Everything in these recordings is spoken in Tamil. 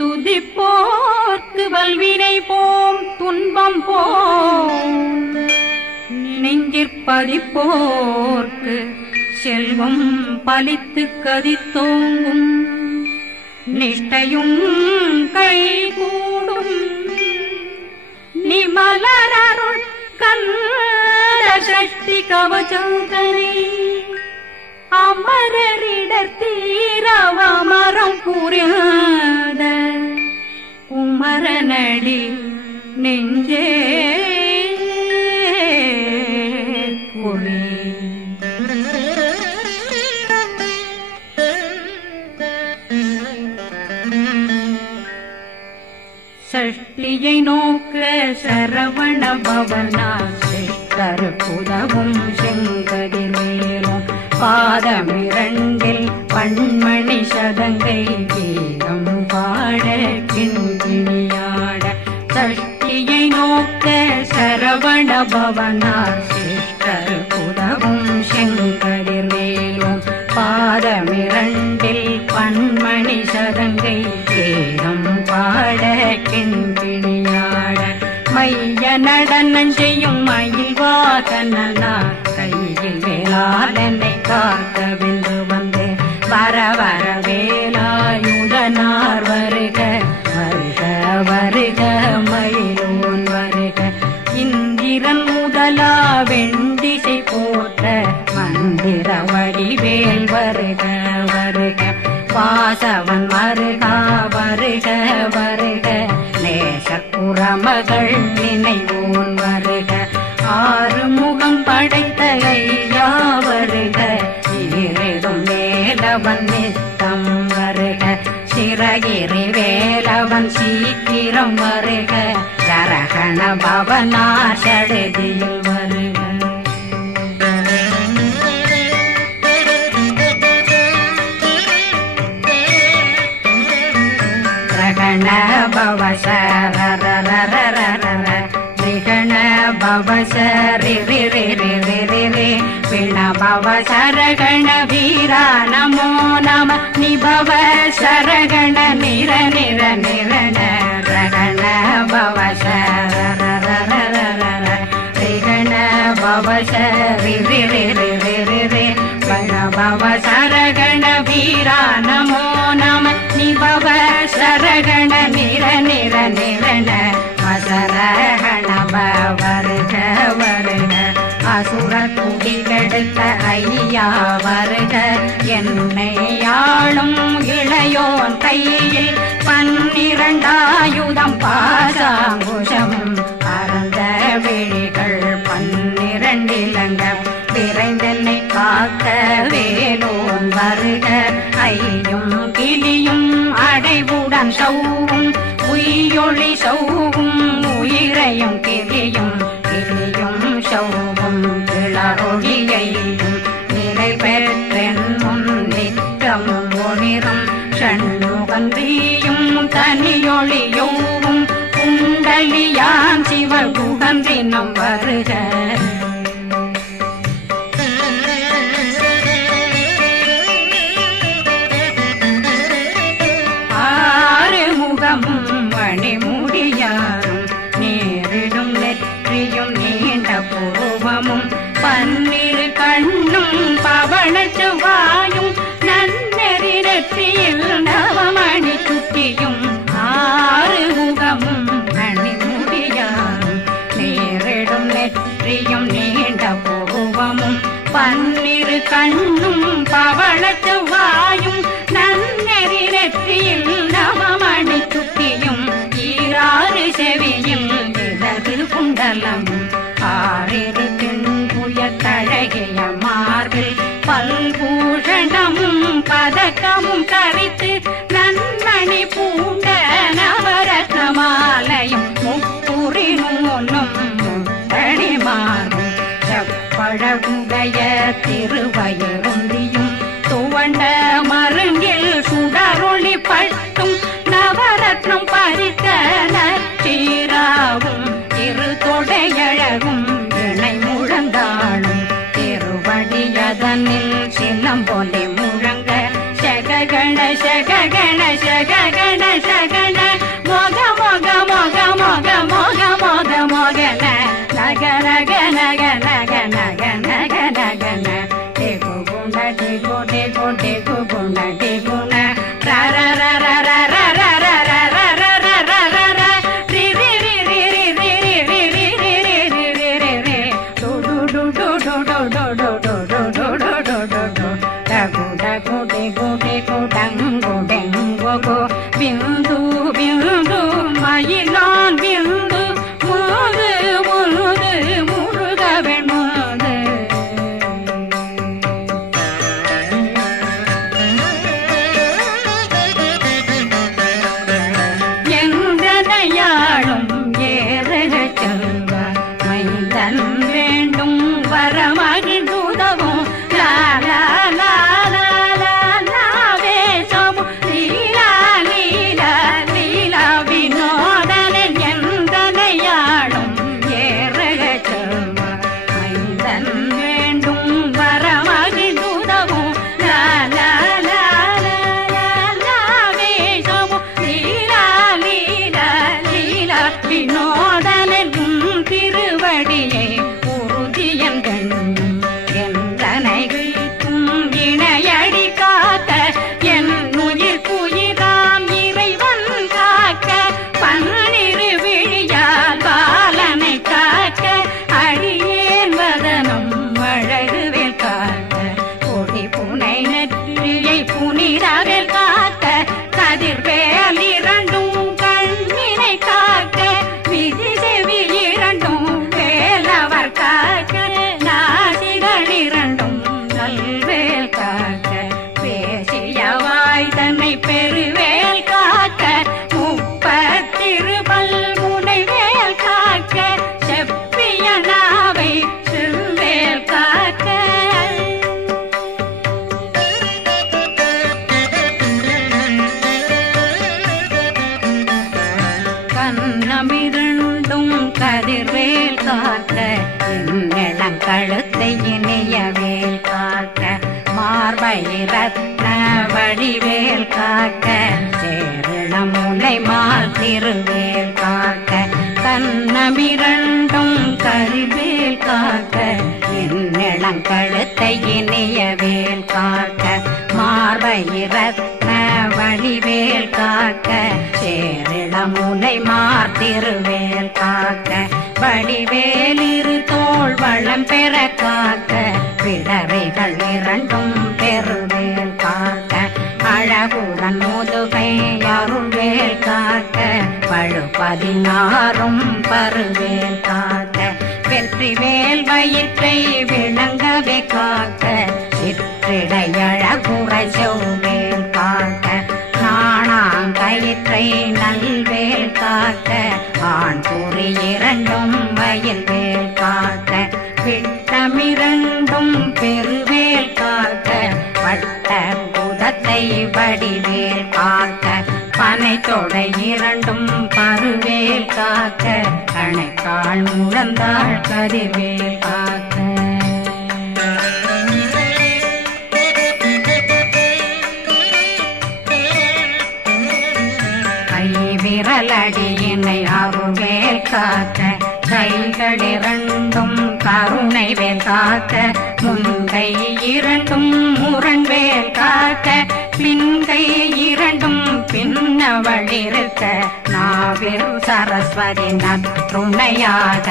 துதிப்போர்க்கு வல்வினை போம் துன்பம் போம் நெஞ்சிற்பதிப்போர்க்கு செல்வம் பலித்து கதித்தோங்கும் நிஷ்டையும் கைகூடும் நிமலரருள் கந்த சக்தி கவசந்தனை அமரரிடர் தீரவமரம் புரியாத குமரனடி நெஞ்சே குளி சஷ்டியை நோக்க சரவண பவனா சிஷ்டர் புதவும் செங்கதிர்வேலும் பாதமிரண்டில் பண்மணி சதங்கை கீதம் பாட கிண்கிணியாட சஷ்டியை நோக்க சரவண பவனா சிஷ்டர் புதவும் செங்கதிர்வேலும் பாதமிரண்டில் பண்மணி சதங்கை கீதம் பாட கிண்கிணியாட மைய நடனம் செய்யும் மயில் வாசனா கையில் வேளாளனை காக்கவென்று வந்து வர வர வேலாயுதனார் வருக வருக வருக மயிலோன் வருக இந்திரன் முதலா வெண்டிசை போற்ற மந்திர வடிவேல் வருக வருக வாசவன் வருகா வருக வருக நேசக்குறமகள் நினைவோன் வருக ஆறு முகம் படைத்த ஐயா வருக ஈரேதும் வேலவன் நித்தம் வருக சிறகிரி வேலவன் சீக்கிரம் வருக ஜரகண பவனா சடுதியில் வருக ரகண பவச ரிகண பவச ரிரிரிரிரிரி பிண பவ சரகண வீரா நமோ நம நிபவ சரகண நிர நிர நிரண ரகண பவச ரிகண பவச ரிரிரிரிரிரி பிண பவ சரகண வீரா நமோ நம நிபவ சரகண நிர நிர நிரண மசரகண வருக வருக அசுர குடி கெடுத்த ஐயா வருக என்னை ஆளும் இளையோன் கையில் 12 பாசாங்குஷம் பரந்த விழிகள் 12 இலங்க விரைந்தென்னை காக்க வேலோன் வருக ஐயும் கிளியும் அடைவுடன் சௌவும் உயிரொளி சௌவும் உயிரையும் கிளியும் கிளியும் சௌவும் கிளரொளியையும் நிலை பெற்றென் முன் நிற்றமும் ஒளிரும் ஷண்முகந்தியும் தனியொளியோவும் குண்டலியான் சிவகுகந்தினம் வருக மணிமுடியாரும் நேரிடும் நெற்றியும் நீண்ட பூவமும் 12 கண்ணும் பவள செவ்வாயும் நன்னெறி நெற்றியில் நவமணி சுட்டியும் 6 முகமும் மணிமுடியாரும் நேரிடும் நெற்றியும் நீண்ட பூவமும் 12 கண்ணும் பவள செவ்வாயும் நன்னெறி நெற்றியில் நவமணி சுட்டியும் 6 செவியும் விலகு குண்டலம் 6 தின்புய தழகிய மார்பில் பல்பூஷணமும் பதக்கமும் தரித்து நன்மணி பூண்ட நவரத்ன மாலையும் முப்புரி நூலும் முத்தணிமாரும் செப்பழகுடைய திருவயருந்தியும் துவண்ட மருங்கில் சுடரொளி பட்டும் நவரத்னம் பறித்த நச்சீராவும் திருத்தொடையழகும் இணை முழந்தாளும் திருவடியதனில் சிலம்பொலி முழங்க சககண சககண சககண சகண बिंदु बिंदु मयिलान बिंदु मुद मुद मुरुग वेणुद எந்தனையாளும் ஏறக செல்வ மைந்தன் வேண்டும் வரமகிழ் உதவும் லா லா லா லா லா லாவேசமு லீலா லீலா லீலா வினோதனன் எந்தனையாளும் ஏறக செல்வ மைந்தன் வேண்டும் வரமகிழ் உதவும் லா லா லா லா லா லாவேசமு லீலா லீலா லீலா வினோதனன் திருவடியை உறுதியன் கண்ணும் என்றனை வீழ்த்தும் இணையடி காக்க என் உயிர் குயிராம் இறைவன் காக்க பன்னிரு விழியால் பாலனை காக்க அடியேன் வதனம் அழகுவேல் காக்க கொடி புனை நெற்றியை புனிதவேல் காக்க கதிர்வேல் இரண்டும் கண்ணினை காக்க விதி செவி இரண்டும் வேலவர் காக்க நாசிகள் இரண்டும் நல்வேல் காக்க பேசிய வாய் தன்னை பெருவேல் காக்க முப்பத்திருபல் முனைவேல் காக்க செப்பிய நாவை செவ்வேல் காக்க கண்ணமிரண்டும் கதிர்வேல் காக்க இளங்கழுத்தை இனியவேல் காக்க மார்பை ரத்ன வடிவேல் காக்க சேரண முனை மால் திருவேல் காக்க கண்ணமிரண்டும் கதிர்வேல் காக்க இளங்கழுத்தை இனியவேல் காக்க மார்பை ரத்ன வடிவேல் காக்க சேரண முனை மார் திருவேல் காக்க வடிவேல் இரு தோள் வளம் பெற காக்க பிடரைகள் இரண்டும் பெருவேல் காக்க அழகுடன் முதுகை அருள்வேல் காக்க பழு 16 பருவேல் காக்க வெற்றிவேல் வயிற்றை விளங்கவே காக்க சிற்றிடை அழகுரை செவ்வேல் காக்க நாணாங்கயிற்றை நல்வேல் காக்க ஆண் குறி இரண்டும் வயல்வேல் காக்க விட்டமிரண்டும் பெருவேல் காக்க வட்ட புதத்தை வடிவேல் காக்க பனை தொடை இரண்டும் பருவேல் காக்க கணைக்கால் முழந்தாள் கதிர்வேல் காக்க விரலடியினை அருள்வேல் காக்க கைகள் இரண்டும் கருணை வேல் காக்க முன்கை இரண்டும் முரண்வேல் காக்க பின்கை இரண்டும் பின்னவளிருக்க நாவில் சரஸ்வதி நற்றுணையாக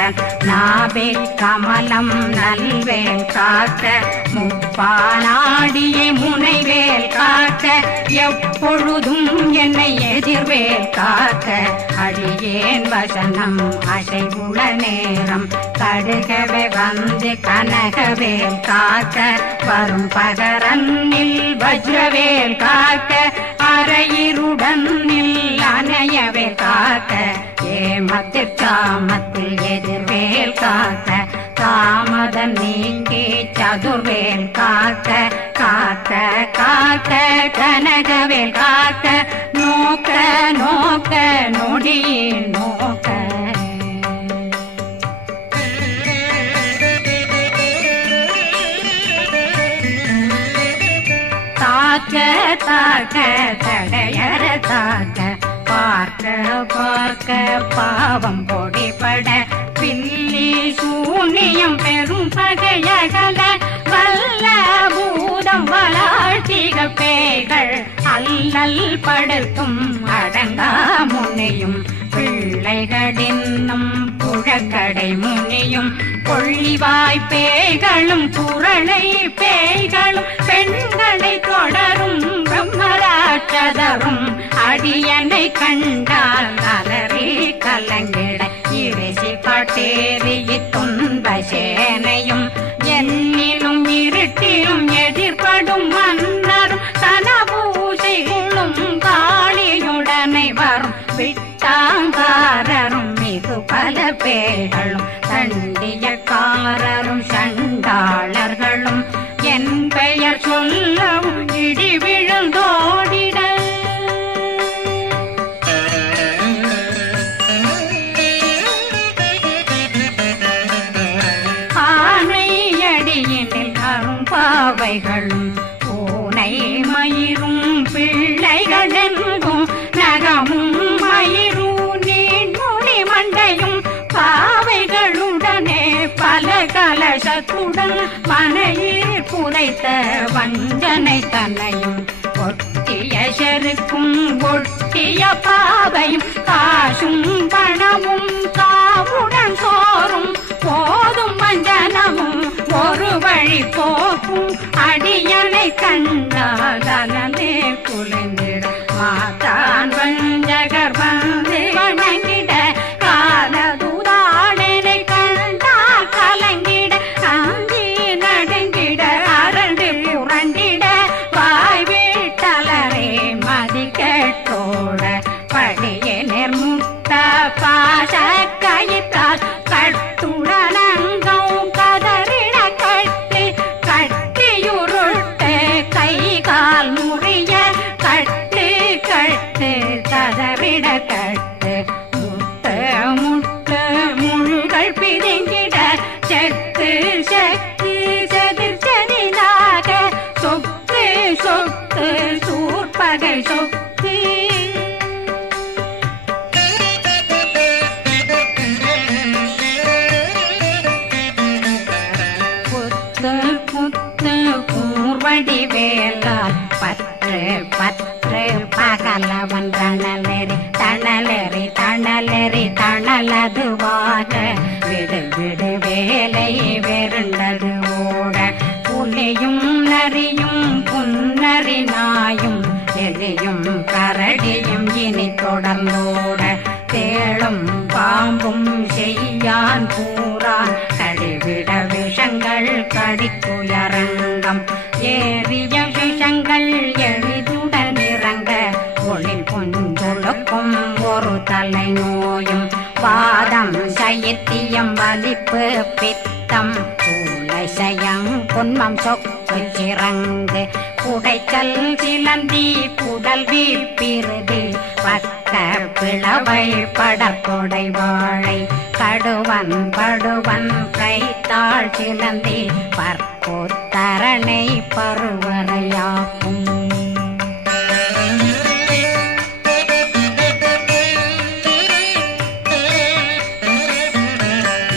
நாபி கமலம் நல்வேல் காக்க முப்பானாடியை முனைவேல் காக்க எப்பொழுதும் என்னை எதிர்வேல் காக்க அடியேன் வசனம் அசைவுள நேரம் கடுகவே வந்து கனகவேல் காக்க வரும் பகரன்னில் வஜ்ரவேல் காக்க அரையிருடன் அணையவேல் காக்க ஏமத்தில் சாமத்தில் எதிர்வேல் காக்க தாமதம் நீக்கி சதுர்வேல் காக்க காக்க காக்க கனகவேல் காக்க நோக்க நோக்க நொடியில் நோக்க தாக்க தாக்க தடையற தாக்க பார்க்க பார்க்க பாவம் பொடிபட பில்லி சூனியம் பெரும் பகையகல வல்ல பூதம் அல்லல் படுத்தும் அடங்கா முனியும் பிள்ளைகளின்னும் புழக்கடை முனியும் கொள்ளிவாய் பேய்களும் குரளை பேய்களும் பெண்களை தொடரும் பிரம்மராட்சதரும் அடியனை கண்டால் அலறி கலங்கிட இறைசி காட்டேறிய துன்ப சேனையும் என்னிலும் இருட்டிலும் எதிர்படும் மன்னரும் தனபூசைகளும் காளியுடனை வரும் விட்டாங்காரரும் மிகு பல பேர்களும் தண்டியக்காரரும் சண்டாளர்களும் என் பெயர் சொல்லவும் இடி விழுந்தோடிட ஆனையடியினில் அரும்பாவைகளும் பூனை மயிரும் பிள்ளைகளெங்கும் நகமும் மயிரும் நீண்முடி மண்டையும் பாவைகளுடனே பல கலசத்துடன் மனையில் புதைத்த வஞ்சனை தன்னையும் ஒட்டிய செருக்கும் ஒட்டிய பாவையும் காசும் பணமும் காவுடன் சோறும் போதும் வஞ்சனமும் ஒரு வழி போக்கும் அடியனை கண்டாலே குலைந்திட மாதான் வஞ்சகர் வந்து வணங்கிட காலதுதாளனை கண்டால் கலங்கிட அஞ்சி நடுங்கிட அரண்டு புரண்டிட வாய் வீட்டலரே மதி கேட்டோட படியே நிர்முட்ட பாச கயிற்றால் கட்டுடனங்கும் கதறிட கட்டி கட்டியுருட்டு கை கால் முறிய கட்டு கட்டு கதறிட கட்டு முட்டு முட்டு முள்கள் பிதுங்கிட செத்து செத்து செதிர் செதிலாக சொக்கு சொக்கு சூர்பகை சொக்கு புத்து புத்து கூர்வடி வேலால் பற்று பற்று பகலவன் தணலெறி தணலெறி தணலெறி தணலதுவாக விடு விடு வேலை வெருண்டது ஓட புலியும் நரியும் புன்னரி நாயும் எலியும் கரடியும் இனி தொடர்ந்தோட தேளும் பாம்பும் செய்யான் பூரான் கடிவிட விஷங்கள் கடித்துயரங்கம் ஏறிய விஷங்கள் எளிதுடன் இறங்க ஒளில் பொஞ்சொழுக்கும் ஒரு தலை நோயும் வாதம் சைத்தியம் வலிப்பு பித்தம் சயம் பொன்மம் சொக்கு சிறங்கு புடைச்சல் சிலந்தி புடல் வீப்பிருதி பக்க பிளவை படற்கொடை வாழை கடுவன் படுவன் கைத்தாள் சிலந்தி பற்போத்தரணை பருவரையாக்கும்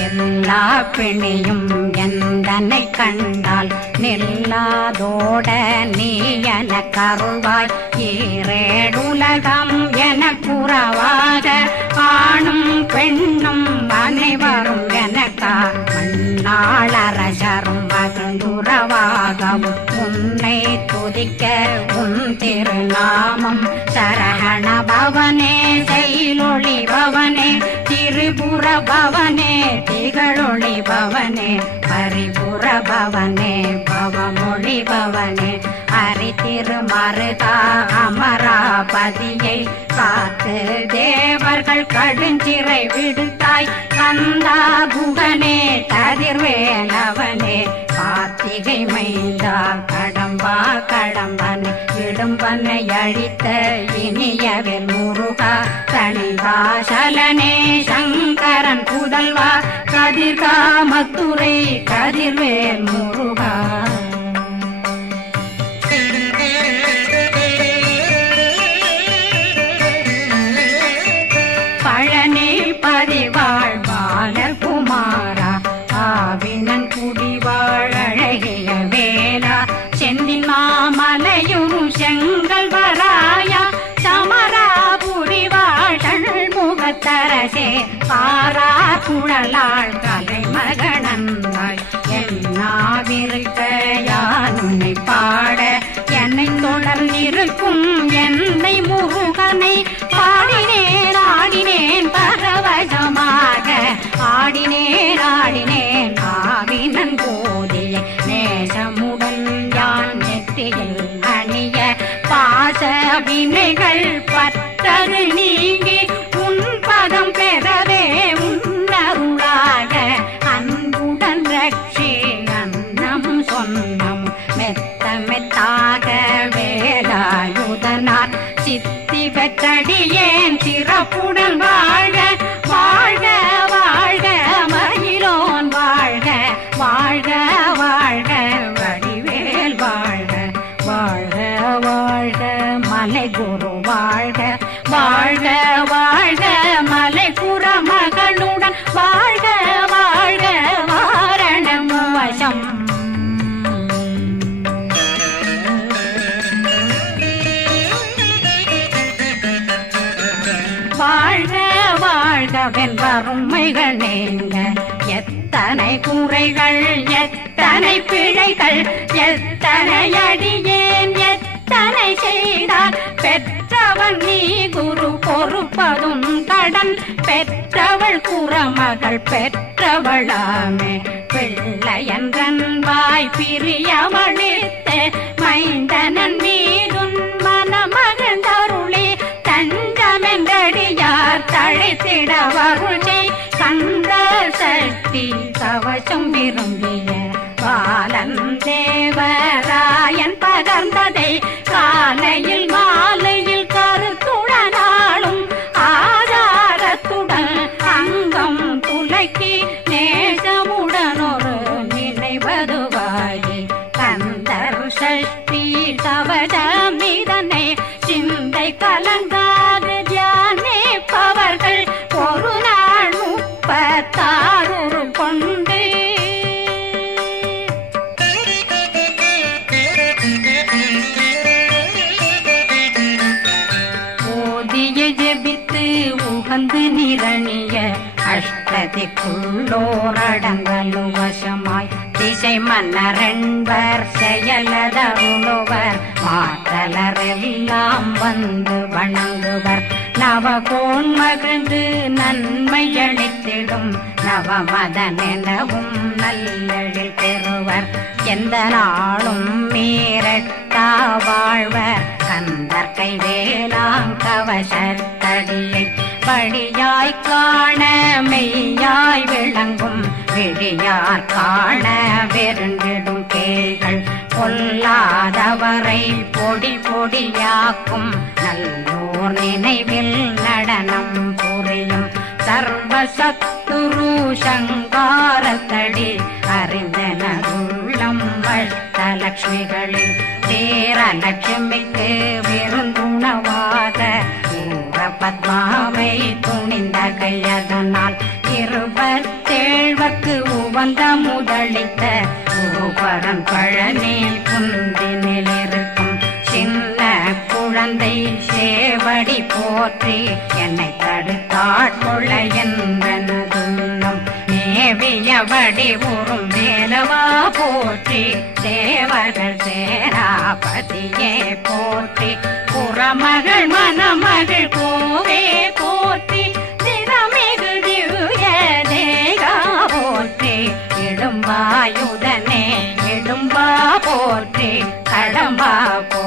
எல்லா பிணியும் எந்தனை கண்டால் நில்லாதோட நீ என கருள்வாய் ஈரேடுலகம் என குறவாக ஆணும் பெண்ணும் அனைவரும் எனக்கா மண்ணாளரசரும் மகிழ்ந்துறவாகவும் உன்னை துதிக்க உன் திருநாமம் சரகண பவனே செயலொளி பவனே திரிபுர பவனே திகழொளி பவனே பரிபுர பவனே பவமொழி பவனே ஹரி திருமருகா அமராபதியை காத்து தேவர்கள் கடுஞ்சிறை விடுத்தாய் கந்தா குகனே கதிர்வேலவனே கார்த்திகை மைந்தா கடம்பா கடம்பனை இடும்பனை அழித்த இனியவில் முருகா தனிகாசலனே சங்கரன் புதல்வா கதிர்காமத்துறை கதிர்வேல் முருகா பழனி பதிவாழ் பாலகுமாரா ஆவினன் குடிவாழ் அழகிய வேலா செந்தின் மாமலையும் செங்கல் வராய காரா குழலாள் கலைமகனந்தாய் என்னாவிருக்க யான் உன்னை பாட என்னை தொடர்ந்திருக்கும் என்னை முருகனை பாடினேன் ஆடினேன் பரவசமாக ஆடினேன் ஆடினேன் ஆவினன் போதிய நேசமுடன் யான் நெற்றியில் அணிய பாச வினைகள் பற்றரு நீங்கி உன் பதம் பெறவே உன்னருளாக அன்புடன் ரட்சி அன்னம் சொன்னம் மெத்த மெத்தாக வேலாயுதனார் சித்தி பெற்றடியேன் சிறப்புடன் வாழ்க வாழ்க வாழ்க மயிலோன் வாழ்க வாழ்க வாழ்க வடிவேல் வாழ்க வாழ்க வாழ்க மலை குரு வாழ்க வாழ்க வாழ்க மலை குறமகளுடன் வாழ்க வாழ்க வாரணம் வசம் வாழ்க வாழ்க வெண்பருமைகள் நீங்க எத்தனை குறைகள் எத்தனை பிழைகள் எத்தனை அடியேன் எத்தனை செய்தார் பெற்றவன் நீ குரு பொறுப்பதும் கடன் பெற்றவள் குறமகள் பெற்றவளாமே பிள்ளையன்றன் வாய் பிரியவழித்து மைந்தனன் மீதுன் மனமகந்தருளி தஞ்சமென்றடியார் தழைத்திட வருளை கந்த சக்தி கவசம் விரும்பிய பாலன் தேவராயன் பகர்ந்ததை காலையில் மாலையில் கருத்துடனாலும் ஆதாரத்துடன் அங்கம் துலக்கி நேசமுடன் ஒரு நினைவதுவாகி கந்தர் சக்தி கவசம் இதனை சிந்தை கலங்காத தியானிப்பவர்கள் ஒரு நாள் 36 கொண்டு ஓதிய ஜெபித்து உகந்து நிரணிய அஷ்டதிக்குள்ளோரடங்கலும் வசமாய் திசை மன்னரென்பர் செயலதருளுவர் மாற்றலரெல்லாம் வந்து வணங்குவர் நவகோன் மகிழ்ந்து நன்மையளித்திடும் நவமதனெனவும் நல்லெழில் பெறுவர் எந்த நாளும் மீறட்டா வாழ்வர் கந்தற்கை வேளாங்கவசத்தடியை படியாய் காண மெய்யாய் விளங்கும் விழியார் காண வெருண்டிடும் கேள்கள் பொல்லாதவரை பொடி பொடியாக்கும் நல்லோர் நினைவில் நடனம் புரியும் சர்வசத்துரு சங்காரத்தடி அறிந்தனருள்ளம் அஷ்டலட்சுமிகளில் தேரலட்சுமிக்கு விருந்துணவாத பத்மாவை துணிந்த கையதனால் 27 உவந்த முதலித்த ஊபரன் பழனி குந்தினில் இருக்கும் சின்ன குழந்தை சேவடி போற்றி என்னை தடுத்தாட்கொள்ள என்பனதுள்ளம் மேவியபடி உறும் வேலவா போற்றி தேவர்கள் சேராபதியே போற்றி புறமகள் மணமகள் கோவே போற்றி திறமிகு திவ்ய தேகா போற்றி இடும்பாயுதனே இடும்பா போற்றி கடம்பா போ